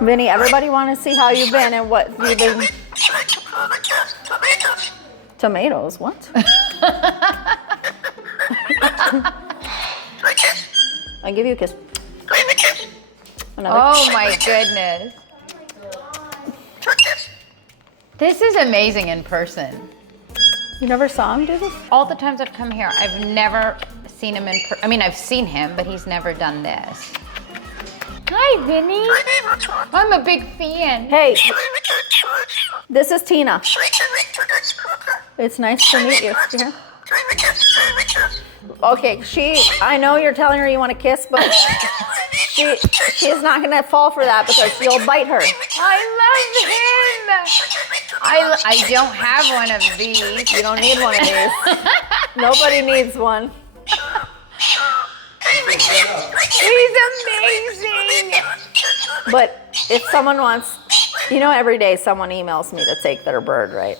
Vinny, everybody want to see how you've been and what you've been. Tomatoes, what? I give you a kiss. Another. Oh my goodness. This is amazing in person. You never saw him do this? All the times I've come here, I've never seen him in person. I mean, I've seen him, but he's never done this. Hi, Vinny. I'm a big fan. Hey, this is Tina. It's nice to meet you. Yeah. Okay, I know you're telling her you want to kiss, but she's not gonna fall for that because you'll bite her. I love him. I don't have one of these. You don't need one of these. Nobody needs one. He's amazing. But if someone wants, you know, every day someone emails me to take their bird, right?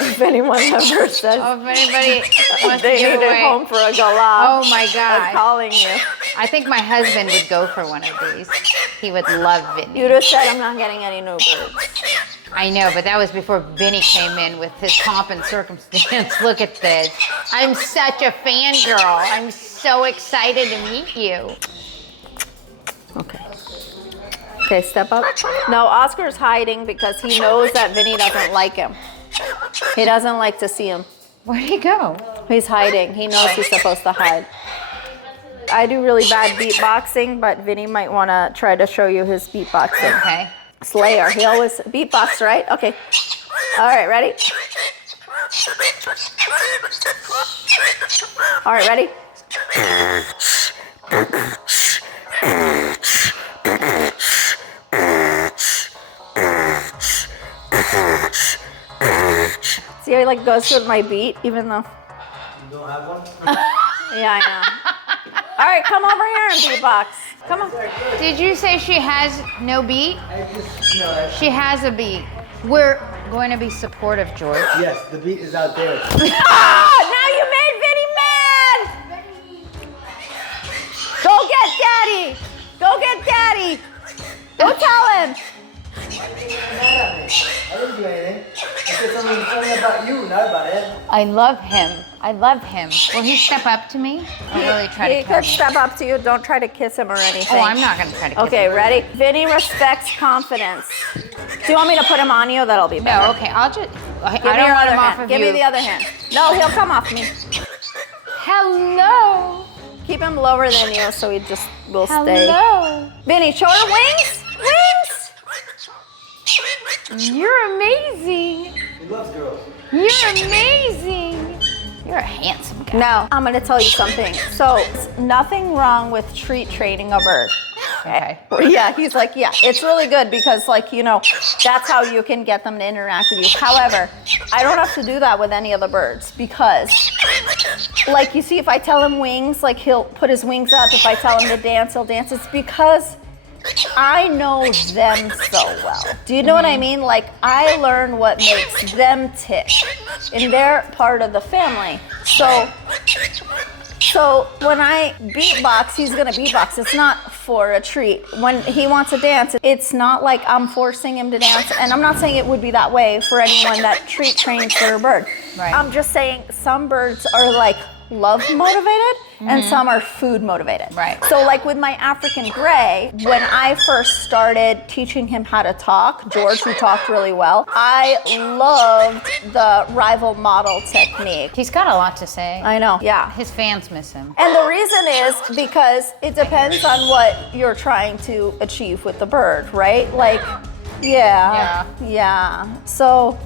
If anyone ever says, Oh, if anybody wants they to give need away. it home for a galah, Oh my God. I'm calling you. I think my husband would go for one of these. He would love Vinny. You'd have said, I'm not getting any new birds. I know, but that was before Vinny came in with his pomp and circumstance. Look at this. I'm such a fangirl. I'm so excited to meet you. Okay. Okay, step up. No, Oscar's hiding because he knows that Vinny doesn't like him. He doesn't like to see him. Where'd he go? He's hiding. He knows he's supposed to hide. I do really bad beatboxing, but Vinny might want to try to show you his beatboxing. Okay. Slayer. He always beatbox, right? Okay. All right, ready? All right, ready? See how he like goes with my beat, even though. You don't have one? Yeah, I know. All right, come over here and beatbox. Come on. Did you say she has no beat? I just, you know, She has a beat. We're going to be supportive, George. yes, the beat is out there. Ah, now you made Vinny mad! Go get Daddy! Go get Daddy! Go tell him! Mad at me. I didn't do anything. I said something funny about you, not about him. I love him. I love him. Will he step up to me? I'll really try He to kill could me. step up to you. Don't try to kiss him or anything. Oh, I'm not going to try to kiss Okay, him. ready? Vinny respects confidence. Do you want me to put him on you? That'll be better. No, okay. I'll just... I Give me don't your want other him off hand. of Give you. me the other hand. No, he'll come off me. Hello. Keep him lower than you so he just will stay. Hello. Vinny, show her wings! Wings! You're amazing. He loves girls. You're amazing. You're a handsome guy. Now, I'm gonna tell you something. So, nothing wrong with treat training a bird. Okay. Yeah, he's like, yeah, it's really good because, like, you know, that's how you can get them to interact with you. However, I don't have to do that with any of the birds because, like, you see, if I tell him wings, like, he'll put his wings up. If I tell him to dance, he'll dance. It's because I know them so well. Do you know what I mean? Like, I learn what makes them tick, and they're part of the family. So when I beatbox, he's gonna beatbox. It's not for a treat. When he wants to dance, it's not like I'm forcing him to dance. And I'm not saying it would be that way for anyone that treat trains their bird. Right. I'm just saying some birds are like love motivated and some are food motivated. Right. So like with my African gray, when I first started teaching him how to talk, George, who talked really well, I loved the rival model technique. He's got a lot to say. I know, yeah. His fans miss him. And the reason is because it depends on what you're trying to achieve with the bird, right? Like, yeah. So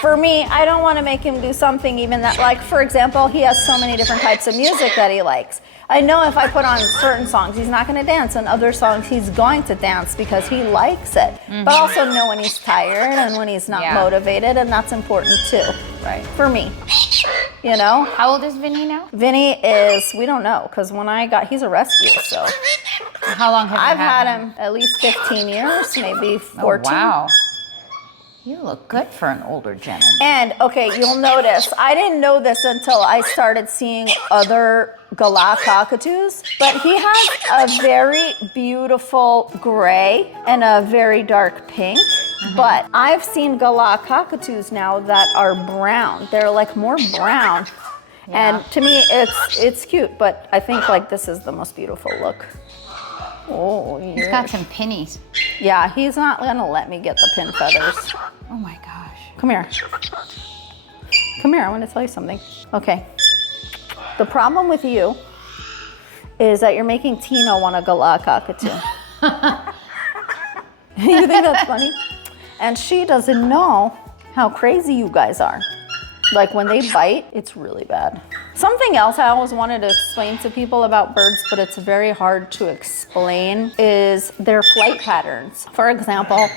for me, I don't want to make him do something even that, like, for example, he has so many different types of music that he likes. I know if I put on certain songs, he's not going to dance, and other songs, he's going to dance because he likes it. But also know when he's tired and when he's not motivated, and that's important too, right? For me, you know? How old is Vinny now? Vinny is, we don't know, because when I got, he's a rescue, so. How long have you I've had him at least 15 years, maybe 14. Oh, wow. You look good for an older gentleman. And okay, you'll notice, I didn't know this until I started seeing other Galah cockatoos, but he has a very beautiful gray and a very dark pink. But I've seen Galah cockatoos now that are brown. They're like more brown. Yeah. And to me, it's cute, but I think like this is the most beautiful look. Oh, yeah. He's got some pinnies. Yeah, he's not gonna let me get the pin feathers. Oh my gosh. Come here. Come here, I want to tell you something. Okay. The problem with you is that you're making Tina want a Galah cockatoo. You think that's funny? And she doesn't know how crazy you guys are. Like when they bite, it's really bad. Something else I always wanted to explain to people about birds, but it's very hard to explain, is their flight patterns. For example,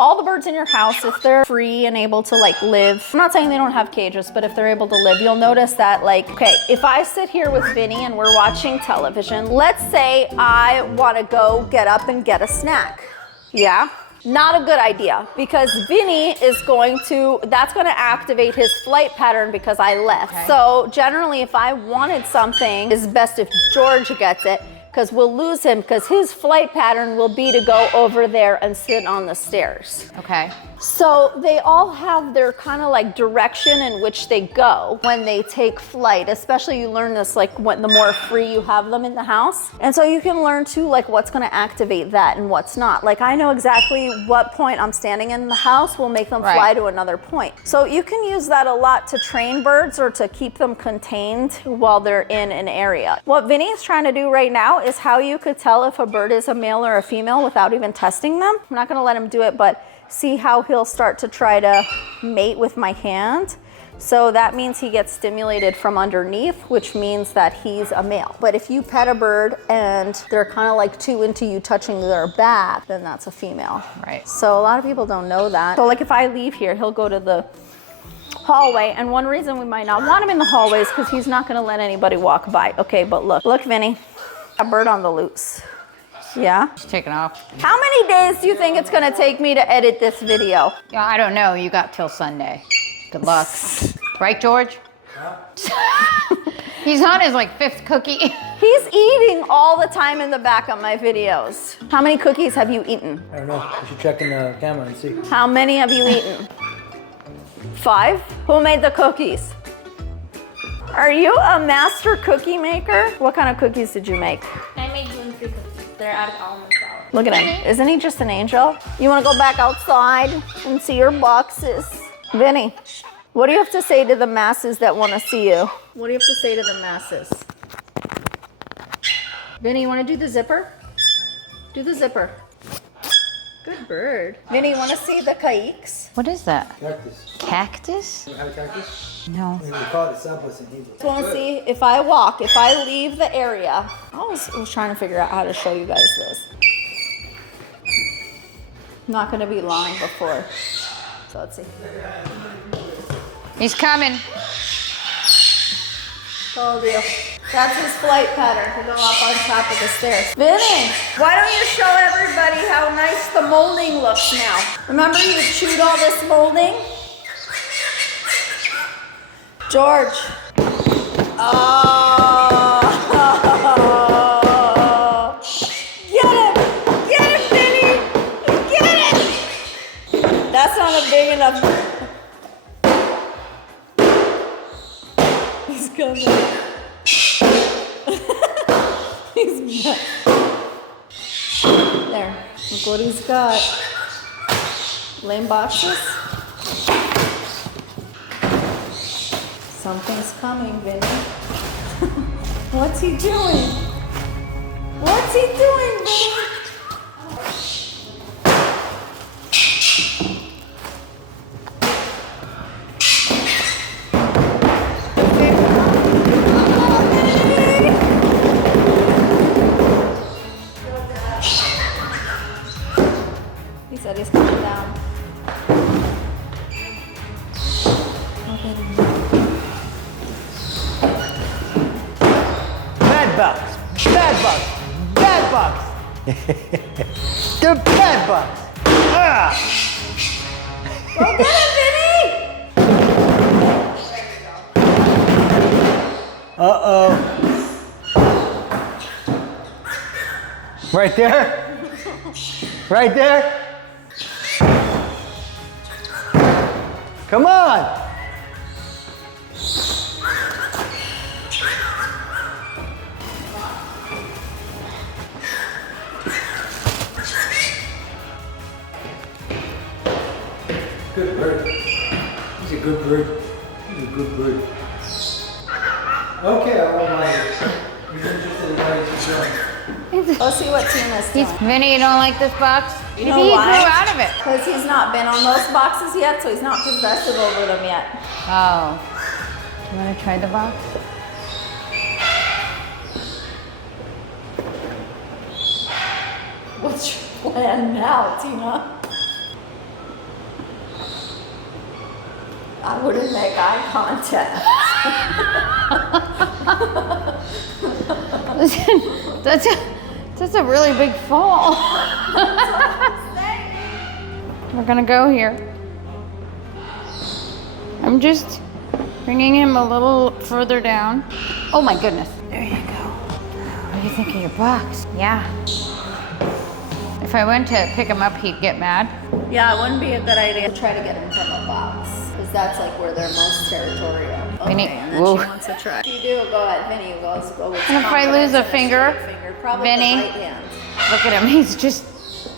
all the birds in your house, if they're free and able to like live, I'm not saying they don't have cages, but if they're able to live, you'll notice that like, okay, if I sit here with Vinny and we're watching television, let's say I want to go get up and get a snack. Yeah? Not a good idea, because Vinny is that's going to activate his flight pattern because I left. Okay. So generally, if I wanted something, it's best if George gets it, because we'll lose him, because his flight pattern will be to go over there and sit on the stairs. Okay. So they all have their kind of like direction in which they go when they take flight, especially you learn this like when the more free you have them in the house. And so you can learn too like what's gonna activate that and what's not. Like I know exactly what point I'm standing in the house will make them fly to another point. So you can use that a lot to train birds or to keep them contained while they're in an area. What Vinny is trying to do right now is how you could tell if a bird is a male or a female without even testing them. I'm not gonna let him do it, but see how he'll start to try to mate with my hand. So that means he gets stimulated from underneath, which means that he's a male. But if you pet a bird and they're kind of like too into you touching their back, then that's a female. Right. So a lot of people don't know that. So like if I leave here, he'll go to the hallway, and one reason we might not want him in the hallway is because he's not gonna let anybody walk by. Okay, but look Vinny, a bird on the loose. Yeah? She's taking off. How many days do you think it's gonna take me to edit this video? Yeah, I don't know. You got till Sunday. Good luck. Right, George? Yeah. He's on his like 5th cookie. He's eating all the time in the back of my videos. How many cookies have you eaten? I don't know. You should check in the camera and see. How many have you eaten? 5? Who made the cookies? Are you a master cookie maker? What kind of cookies did you make? I made gluten-free cookies. They're out of almond flour. Look at him. Isn't he just an angel? You want to go back outside and see your boxes? Vinny, what do you have to say to the masses that want to see you? What do you have to say to the masses? Vinny, you want to do the zipper? Do the zipper. Good bird. Vinny, you want to see the caiques? What is that? Cactus. Cactus? You have a cactus? No. We call it subtitles in Hebrew. I want to see if I walk, if I leave the area. I was trying to figure out how to show you guys this. Not going to be long before. So let's see. He's coming. Told you. That's his flight pattern to go up on top of the stairs. Vinny, why don't you show everybody how nice the molding looks now? Remember you chewed all this molding? George. Oh. Get him, Vinny. Get it. That's not a big enough. He's coming. He's back. There. Look what he's got. Lame boxes. Something's coming, Vinny. What's he doing? What's he doing, Vinny? He said he's coming down. Bad box. Bad box. Bad box. The bad box. Ah. Go get it, Vinny! Uh-oh. Right there? Right there? Come on! Good bird. He's a good bird. He's a good bird. Okay, I won't mind it. He's interested in what he's doing. Let's see what Tina's doing. Vinny, you don't like this box? You Maybe know he why? grew out of it. Because he's not been on those boxes yet, so he's not possessive over them yet. Oh. You want to try the box? What's your plan now, Tina? I wouldn't make eye contact. That's a really big fall. We're gonna go here. I'm just bringing him a little further down. Oh my goodness. There you go. What do you think of your box? Yeah. If I went to pick him up, he'd get mad. Yeah, it wouldn't be a good idea to try to get him from a box, because that's like where they're most territorial. Okay, Vinny, and then whoa. she wants to try. You do, go ahead, Vinny, go with And if I lose a confidence and finger, straight finger, probably Vinny, the right hand. look at him. He's just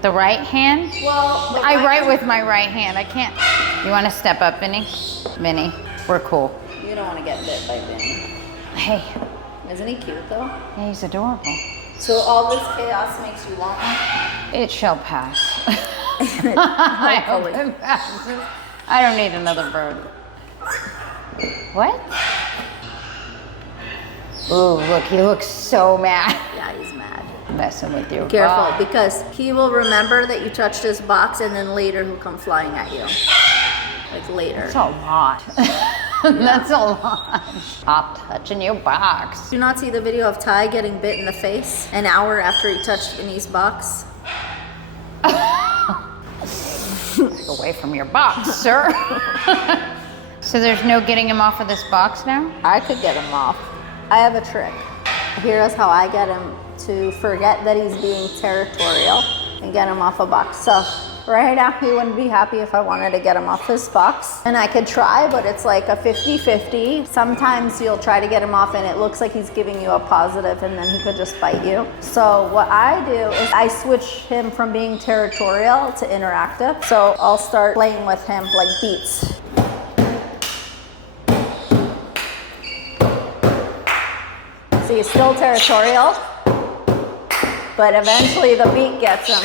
the right hand. Well, the I right- write with my right hand. I can't. You want to step up, Vinny? Vinny, we're cool. You don't want to get bit by Vinny. Hey, Isn't he cute though? yeah, he's adorable. So all this chaos makes you want one? It shall pass. I hope Hopefully. it passes. I don't need another bird. What? Ooh, look, he looks so mad. Yeah, he's mad. Messing with you. Careful, because he will remember that you touched his box, and then later he'll come flying at you. Like later. That's a lot. That's a lot. Stop touching your box. Do you not see the video of Ty getting bit in the face an hour after he touched Vinny's box? Away from your box, sir. So there's no getting him off of this box now? I could get him off. I have a trick. Here's how I get him to forget that he's being territorial and get him off a box. So right now he wouldn't be happy if I wanted to get him off his box. And I could try, but it's like a 50-50. Sometimes you'll try to get him off and it looks like he's giving you a positive, and then he could just bite you. So what I do is I switch him from being territorial to interactive. So I'll start playing with him like beats. So he's still territorial, but eventually the beat gets him.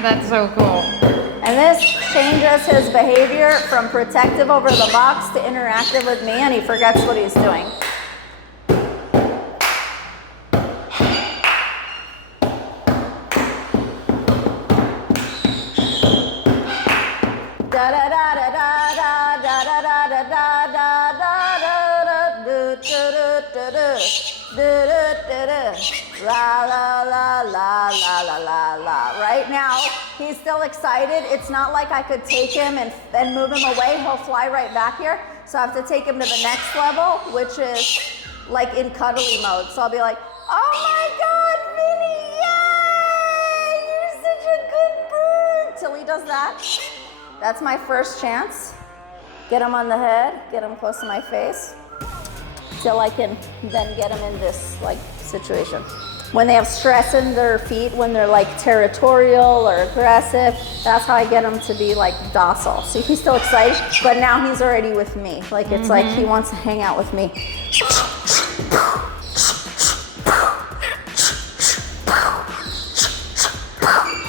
That's so cool. And this changes his behavior from protective over the box to interactive with me, and he forgets what he's doing. Da da da da da da da da da da da da da la la la la la la la la. Right now, he's still excited. It's not like I could take him and move him away. He'll fly right back here. So I have to take him to the next level, which is like in cuddly mode. So I'll be like, oh my God, Vinny, yay! You're such a good bird. Till he does that. That's my first chance. Get him on the head, get him close to my face, till I can then get him in this like situation. When they have stress in their feet, when they're like territorial or aggressive, that's how I get them to be like docile. See, he's still excited, but now he's already with me. Like it's like he wants to hang out with me.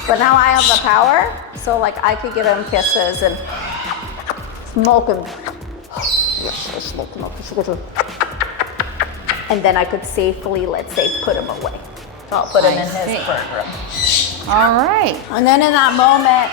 But now I have the power, so like I could give him kisses and smoke him. Yes, I smoke him. And then I could safely, let's say, put him away. So I'll put him in his bird room. All right. And then in that moment,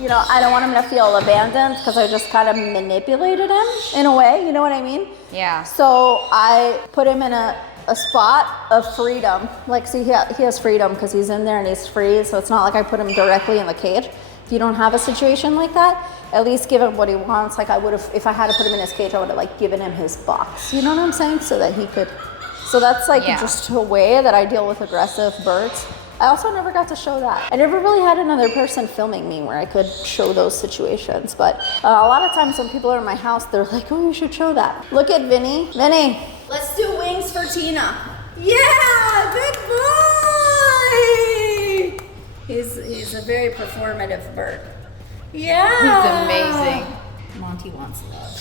you know, I don't want him to feel abandoned because I just kind of manipulated him in a way, you know what I mean? Yeah. So I put him in a a spot of freedom. Like, see, he has freedom because he's in there and he's free. So it's not like I put him directly in the cage. If you don't have a situation like that, at least give him what he wants. Like I would have, if I had to put him in his cage, I would have like given him his box. You know what I'm saying? So that he could, so that's like just a way that I deal with aggressive birds. I also never got to show that. I never really had another person filming me where I could show those situations. But a lot of times when people are in my house, they're like, oh, you should show that. Look at Vinny. Vinny, let's do wings for Tina. Yeah, good boy. He's a very performative bird. Yeah. He's amazing. Monty wants love.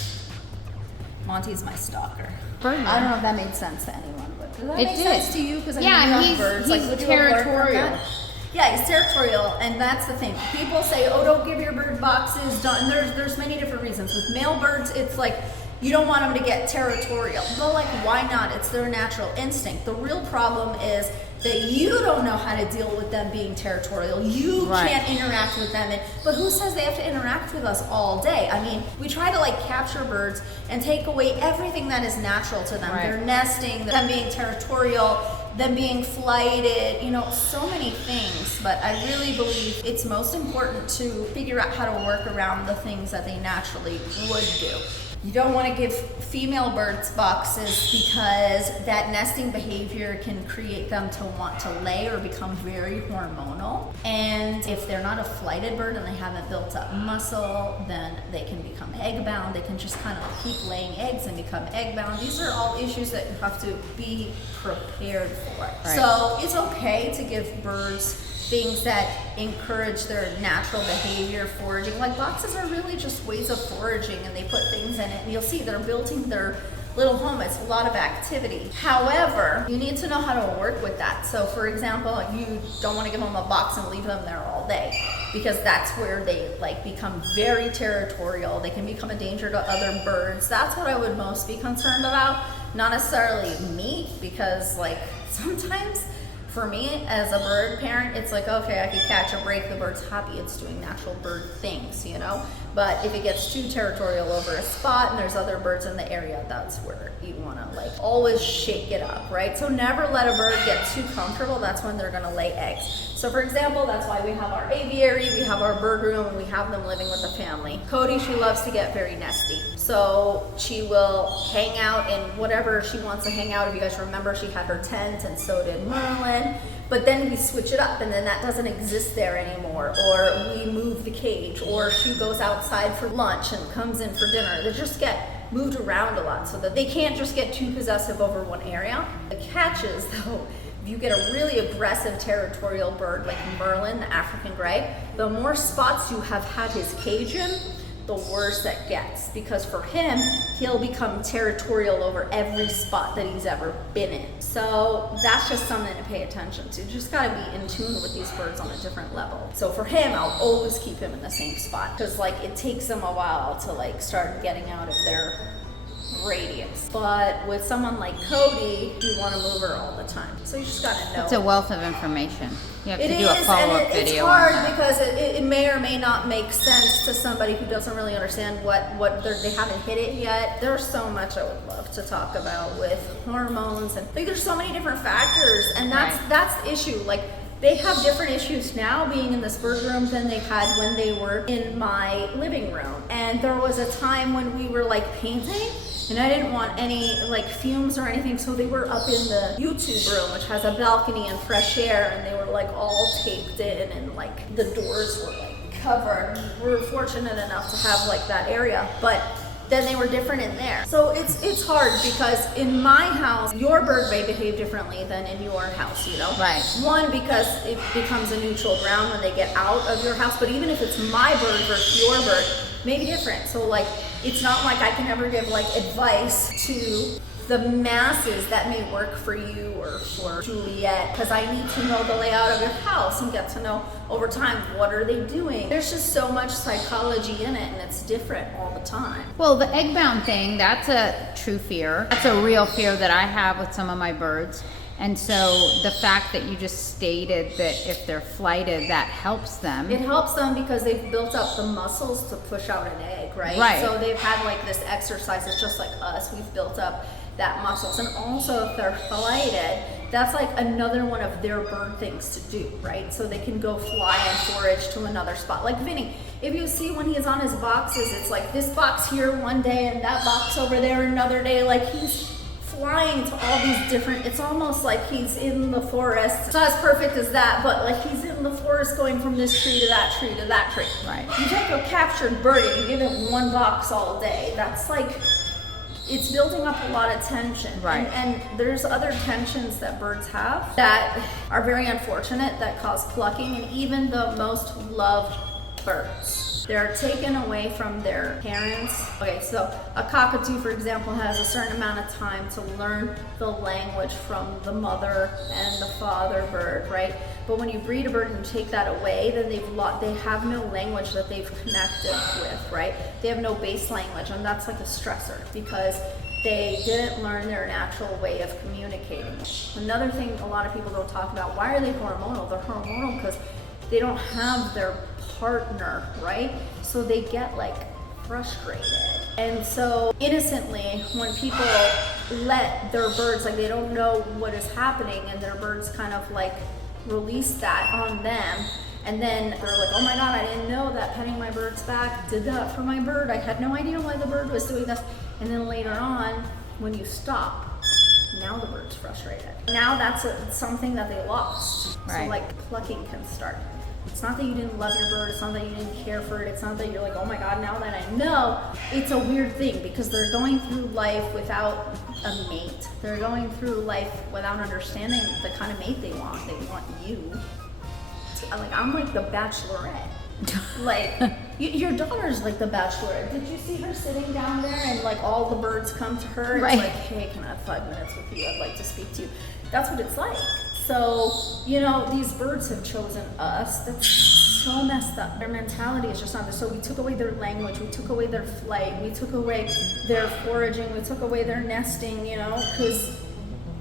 Monty's my stalker. Bird. I don't know if that made sense to anyone, but does that make did. sense to you? Because I Yeah, mean, you and have birds. he's Like, would you have learned from territorial. that? Yeah, he's territorial, and that's the thing. People say, oh, don't give your bird boxes. Don't. There's many different reasons. With male birds, it's like you don't want them to get territorial. But like, why not? It's their natural instinct. The real problem is that you don't know how to deal with them being territorial. You can't interact with them. But who says they have to interact with us all day? I mean, we try to like capture birds and take away everything that is natural to them. Their nesting, them being territorial, them being flighted, you know, so many things. But I really believe it's most important to figure out how to work around the things that they naturally would do. You don't want to give female birds boxes because that nesting behavior can create them to want to lay or become very hormonal. And if they're not a flighted bird and they haven't built up muscle, then they can become egg bound. They can just kind of keep laying eggs and become egg bound. These are all issues that you have to be prepared for. So it's okay to give birds things that encourage their natural behavior, foraging. Like boxes are really just ways of foraging, and they put things in it and you'll see they're building their little home. It's a lot of activity. However, you need to know how to work with that. So for example, you don't want to give them a box and leave them there all day, because that's where they like become very territorial. They can become a danger to other birds. That's what I would most be concerned about. Not necessarily meat, because like sometimes for me as a bird parent, it's like, okay, I could catch a break, the bird's happy, it's doing natural bird things, you know? But if it gets too territorial over a spot and there's other birds in the area, that's where you wanna like always shake it up, right? So never let a bird get too comfortable. That's when they're gonna lay eggs. So for example, that's why we have our aviary, we have our bird room, and we have them living with the family. Cody, she loves to get very nesty. So she will hang out in whatever she wants to hang out. If you guys remember, she had her tent, and so did Merlin. But then we switch it up, and then that doesn't exist there anymore. Or we move the cage, or she goes outside for lunch and comes in for dinner. They just get moved around a lot so that they can't just get too possessive over one area. The catch is, though, if you get a really aggressive territorial bird like Merlin, the African gray, the more spots you have had his cage in, the worse that gets. Because for him, he'll become territorial over every spot that he's ever been in. So that's just something to pay attention to. Just gotta be in tune with these birds on a different level. So for him, I'll always keep him in the same spot, because like it takes them a while to like start getting out of their radius. But with someone like Cody, you want to move her all the time. So you just gotta know. It's a wealth of information. You have to do a It follow-up is, and video it's hard on that. because it may or may not make sense to somebody who doesn't really understand what they haven't hit it yet. There's so much I would love to talk about with hormones, and like there's so many different factors, and that's the issue. Like they have different issues now being in this bird room than they had when they were in my living room. And there was a time when we were like painting, and I didn't want any like fumes or anything, so they were up in the YouTube room, which has a balcony and fresh air, and they were like all taped in, and like the doors were like covered. We were fortunate enough to have like that area, but then they were different in there. So it's hard, because in my house, your bird may behave differently than in your house, you know? Right. One, because it becomes a neutral ground when they get out of your house, but even if it's my bird versus your bird, maybe different. So like, it's not like I can ever give like advice to the masses that may work for you or for Juliet, because I need to know the layout of your house and get to know over time, what are they doing? There's just so much psychology in it, and it's different all the time. Well, the egg-bound thing, that's a true fear. That's a real fear that I have with some of my birds. And so the fact that you just stated that if they're flighted, that helps them. It helps them because they've built up the muscles to push out an egg, right? Right. So they've had like this exercise. It's just like us. We've built up that muscles. And also if they're flighted, that's like another one of their bird things to do, right? So they can go fly and forage to another spot. Like Vinny, if you see when he's on his boxes, it's like this box here one day and that box over there another day. Like he's flying to all these different, it's almost like he's in the forest. It's not as perfect as that, but like he's in the forest going from this tree to that tree to that tree. Right. You take a captured bird and you give it one box all day. That's like, it's building up a lot of tension. Right. And there's other tensions that birds have that are very unfortunate that cause plucking, and even the most loved birds. They're taken away from their parents. Okay, so a cockatoo, for example, has a certain amount of time to learn the language from the mother and the father bird, right? But when you breed a bird and you take that away, then they have no language that they've connected with, right? They have no base language, and that's like a stressor because they didn't learn their natural way of communicating. Another thing a lot of people don't talk about, why are they hormonal? They're hormonal because they don't have their partner, right? So they get like frustrated. And so innocently, when people let their birds, like they don't know what is happening and their birds kind of like release that on them, and then they're like, oh my God, I didn't know that petting my bird's back did that for my bird. I had no idea why the bird was doing this. And then later on, when you stop, now the bird's frustrated. Now that's something that they lost. Right. So like plucking can start. It's not that you didn't love your bird, it's not that you didn't care for it, it's not that you're like, oh my God, now that I know. It's a weird thing because they're going through life without a mate. They're going through life without understanding the kind of mate they want. They want you. Like, I'm like the Bachelorette. Like, your daughter's like the Bachelorette. Did you see her sitting down there and like all the birds come to her and Right. it's like, hey, can I have 5 minutes with you? I'd like to speak to you. That's what it's like. So, you know, these birds have chosen us. That's so messed up. Their mentality is just not there. So we took away their language, we took away their flight, we took away their foraging, we took away their nesting, you know, because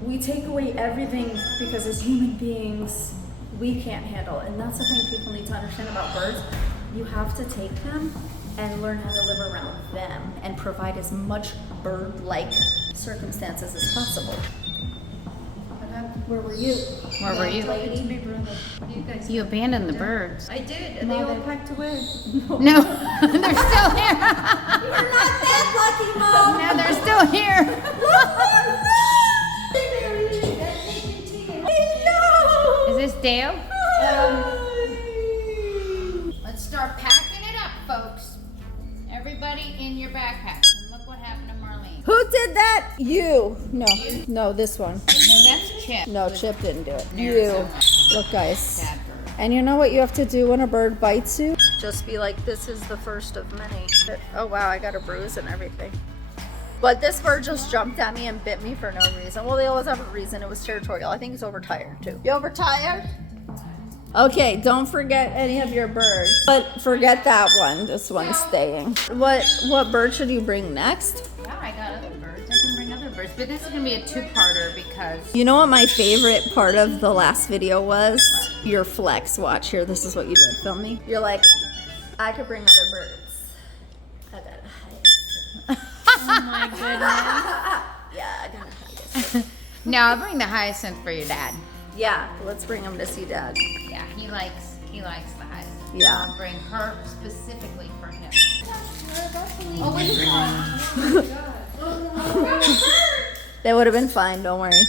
we take away everything because as human beings, we can't handle it. And that's the thing people need to understand about birds. You have to take them and learn how to live around them and provide as much bird-like circumstances as possible. Where were you? Where were you? Lady? You abandoned the birds. I did, and they all packed away. No, they're still here. You're not that lucky, Mom. No, they're still here. Is this Dale? Let's start packing it up, folks. Everybody in your backpacks. And look what happened to Marlene. Who did that? You. No. No, this one. No, that's Chip. No, Chip didn't do it. Never You. so much. Look, guys. Sad bird. And you know what you have to do when a bird bites you? Just be like, this is the first of many. Oh wow, I got a bruise and everything. But this bird just jumped at me and bit me for no reason. Well, they always have a reason. It was Territorial. I think he's overtired too. You overtired? Okay, don't forget any of your birds. But forget that one. This one's staying. What bird should you bring next? Yeah, I got other birds. I can bring other birds. But this is going to be a two-parter because... You know what my favorite part of the last video was? Your flex. Watch here. This is what you did. Film me. You're like, I could bring other birds. I gotta hide. Oh my goodness. Yeah, I gotta hide it. No, I'll bring the hyacinth for your dad. Yeah, let's bring him to see Dad. Yeah, he likes the hyacinth. Yeah. I'll bring her specifically for him. Oh, wait. They would have been fine. Don't worry.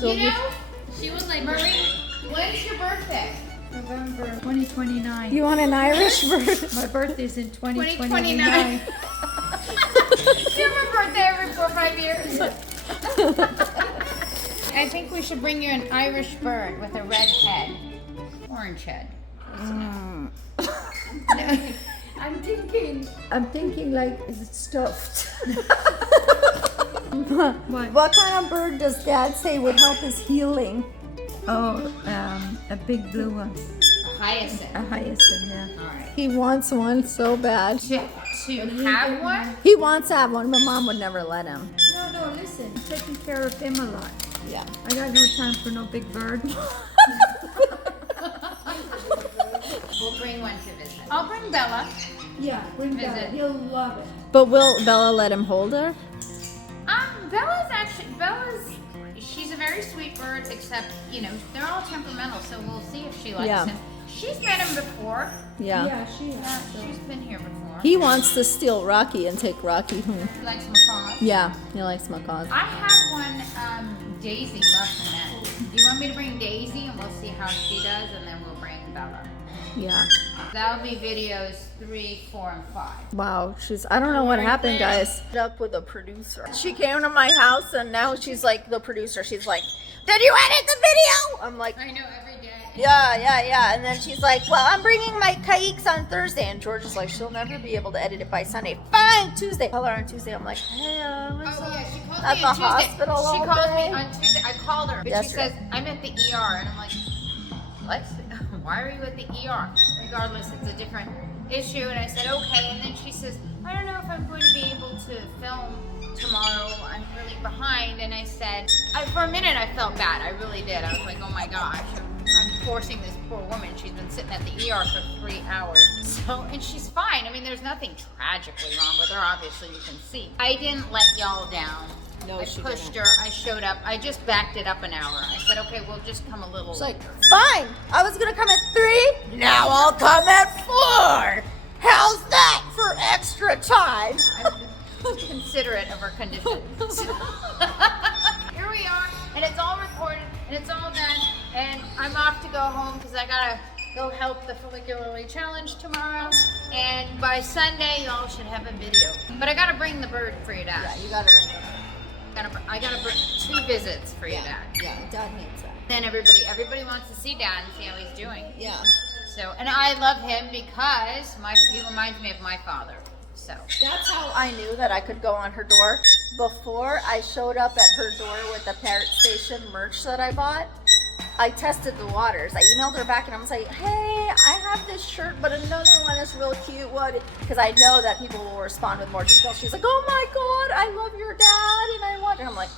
You know, she was like, Marie, when's your birthday? November 2029. You want an Irish bird? My birthday's in 2029. 2029. You have a birthday every 4 or 5 years. I think we should bring you an Irish bird with a red head. Orange head. I'm thinking like, is it stuffed? What kind of bird does Dad say would help his healing? Oh, a big blue one. A hyacinth. A hyacinth, yeah. All right. He wants one so bad. To have one? He wants to have one, but Mom would never let him. No, listen, I'm taking care of him a lot. Yeah. I got no time for no big bird. We'll bring one to visit. I'll bring Bella. Yeah, bring Visit. that. He'll love it. But will Bella let him hold her? She's a very sweet bird, except, you know, they're all temperamental, so we'll see if she likes Yeah. him. She's met him before. Yeah. She's been here before. He wants to steal Rocky and take Rocky home. He likes macaws. Yeah, he likes macaws. I have one, Daisy loves men. Do you want me to bring Daisy and we'll see how she does, and then we'll bring Bella? Yeah. That'll be videos 3, 4, and 5. Wow, I don't know what happened, guys. Up with a producer. She came to my house and now she's like the producer. She's like, did you edit the video? I'm like, I know, every day. yeah. And then she's like, well, I'm bringing my kayaks on Thursday. And George is like, she'll never be able to edit it by Sunday. Fine, Tuesday. Call her on Tuesday. I'm like, hey, She called at me the on Tuesday. hospital She all called day. me on Tuesday. I called her, but she Yesterday. says, I'm at the ER. And I'm like, what? Why are you at the ER? Regardless, it's a different issue. And I said, okay. And then she says, I don't know if I'm going to be able to film tomorrow. I'm really behind. And I said, for a minute I felt bad. I really did. I was like, oh my gosh, I'm forcing this poor woman. She's been sitting at the ER for 3 hours. So, and she's fine. I mean, there's nothing tragically wrong with her. Obviously, you can see. I didn't let y'all down. No, I she pushed didn't. her. I showed up. I just backed it up an hour. I said, okay, we'll just come a little It's like, later. fine. I was gonna come at 3. Now I'll come at 4. How's that for extra time? I'm considerate of her condition. Here we are, and it's all recorded, and it's all done, and I'm off to go home because I gotta go help the follicularly challenged tomorrow, and by Sunday y'all should have a video. But I gotta bring the bird for your dad. Yeah, you gotta bring it. I gotta bring 2 visits for your dad. Yeah, Dad needs that. Then everybody wants to see dad and see how he's doing. Yeah. So, and I love him because he reminds me of my father. So That's how I knew that I could go on her door. Before I showed up at her door with the Parrot Station merch that I bought, I tested the waters. I emailed her back and I was like, hey, I have this shirt, but another one is real cute. What? Because I know that people will respond with more details. She's like, oh my God, I love your dad and I want. And I'm like,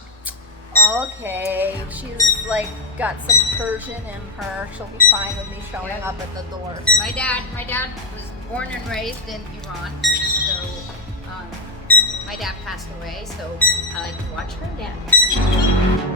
okay. She's like got some Persian in her. She'll be fine with me showing up at the door. my dad was born and raised in Iran. So my dad passed away. So I like to watch her dad.